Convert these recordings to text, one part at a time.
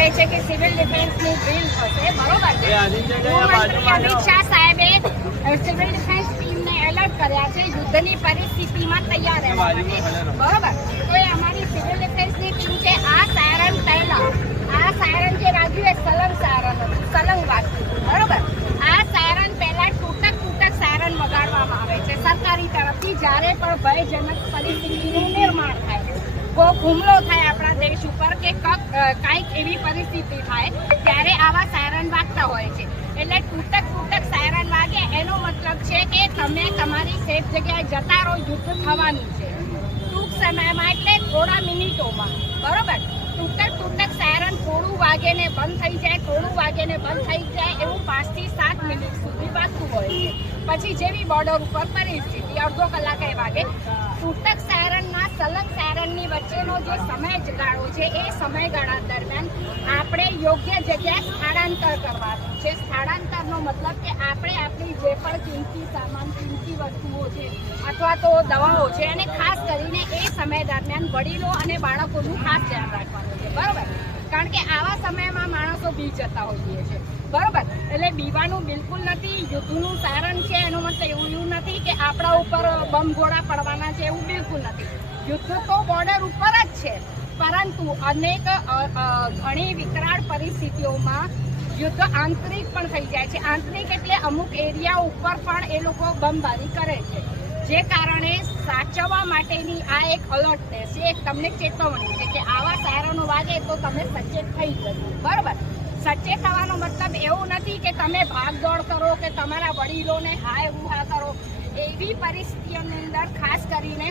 આવે છે કે સિવિલ ડિફેન્સની ડ્રીલ થશે, બરોબર છે. ગૃહમંત્રી અમિત શાહ સાહેબે સિવિલ ડિફેન્સ ટીમને એલર્ટ કર્યા છે યુદ્ધની પરિસ્થિતિમાં તૈયાર રહેવા માટે, બરોબર. તો એ અમારી સિવિલ ડિફેન્સની ટીમ છે. આ સાયરન પહેલા, આ સાયરન જે વાગ્યું એ સલંગ સાયરન હતું, સલંગ વાગ્યું, બરોબર. આ સાયરન પહેલા તૂટક સાયરન વગાડવામાં આવે છે સરકારી તરફથી જ્યારે પણ ભયજનક પરિસ્થિતિનું નિર્માણ થાય, કોઈ હુમલો થાય આપણા દેશ ઉપર કે કાંઈક એવી પરિસ્થિતિ થાય ત્યારે આવા સાયરન વાગતા હોય છે. એટલે તૂટક સાયરન વાગે એનો મતલબ છે કે તમે તમારી સેફ જગ્યાએ જતા રહો, યુદ્ધ થવાનું છે ટૂંક સમયમાં, એટલે થોડા મિનિટોમાં, બરોબર. તૂટક સાયરન થોડું વાગે ને બંધ થઈ જાય, થોડું વાગે ને બંધ થઈ જાય, એવું 5 થી 7 મિનિટ સુધી વાગતું હોય છે. પછી જેવી બોર્ડર ઉપર પરિસ્થિતિ અડધો કલાકે વાગે. તૂટક સાયરનના સલંગ સાયરનની વચ્ચેનો જે સમયગાળો છે એ સમયગાળા દરમિયાન આપણે યોગ્ય જગ્યાએ સ્થળાંતર કરવાનું છે. સ્થળાંતરનો મતલબ કે આપણે આપણી જે પણ કિંમતી સામાન, કિંમતી વસ્તુઓ છે અથવા તો દવાઓ છે અને ખાસ કરીને એ સમય દરમિયાન વડીલો અને બાળકોનું ખાસ ધ્યાન રાખવાનું છે, બરોબર. કારણ કે આવા સમયમાં માણસો બી જતા હોઈએ છે, બરોબર. એટલે બીવાનું બિલકુલ નથી. યુદ્ધનું સાયરન છે એનો મતલબ એવું નથી કે આપણા ઉપર બમ ગોળા પડવાના છે, એવું બિલકુલ નથી. યુદ્ધ તો બોર્ડર ઉપર જ છે, પરંતુ અનેક ઘણી વિકરાળ પરિસ્થિતિઓમાં યુદ્ધ આંતરિક પણ થઈ જાય છે. આંતરિક એટલે અમુક એરિયા ઉપર પણ એ લોકો બમબારી કરે છે, જે કારણે સાચવવા માટેની આ એક અલર્ટનેસ છે, એક તમને ચેતવણી છે કે આવા સાયરનો વાગે તો તમે સચેત થઈ જજો, બરોબર. સચેત થવાનો મતલબ એવું નથી કે તમે ભાગદોડ કરો કે તમારા વડીલોને હાય હુહા કરો. એવી પરિસ્થિતિઓની અંદર ખાસ કરીને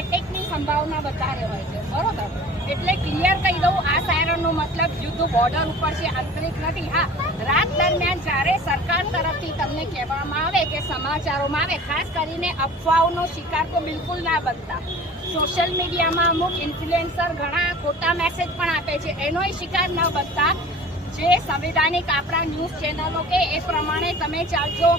અટેકની સંભાવના વધારે હોય છે, બરોબર. એટલે ક્લિયર કહી દઉં, આ સાયરનનો મતલબ યુદ્ધ બોર્ડર ઉપર છે, આંતરિક નથી. હા, રાત દરમિયાન જ્યારે સરકાર તરફથી તમને કહેવામાં આવે કે સમાચારોમાં આવે, ખાસ કરીને અફવાઓનો શિકાર તો બિલકુલ ના બનતા. સોશિયલ મીડિયામાં અમુક ઇન્ફ્લુએન્સર ઘણા ખોટા મેસેજ પણ આપે છે, એનોય શિકાર ન બનતા જે સંવિધાનિક આપણા ન્યૂઝ ચેનલો કે એ પ્રમાણે તમે ચાલજો.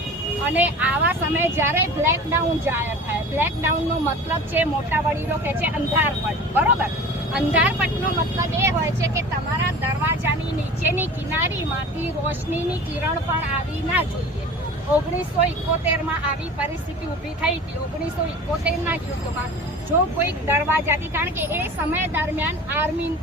અને આવા સમયે જ્યારે બ્લેકડાઉન જાહેર થાય, બ્લેકડાઉનનો મતલબ છે મોટા વડીલો કહે છે અંધારપટ, બરોબર. અંધારપટનો મતલબ એ હોય છે કે તમારા દરવાજાની નીચેની કિનારીમાંથી રોશનીની કિરણ પણ આવી ના જોઈએ. 1971માં આવી પરિસ્થિતિ ઊભી થઈ હતી. 1971ના યુદ્ધમાં જો કોઈક દરવાજાથી, કારણ કે એ સમય દરમિયાન આર્મી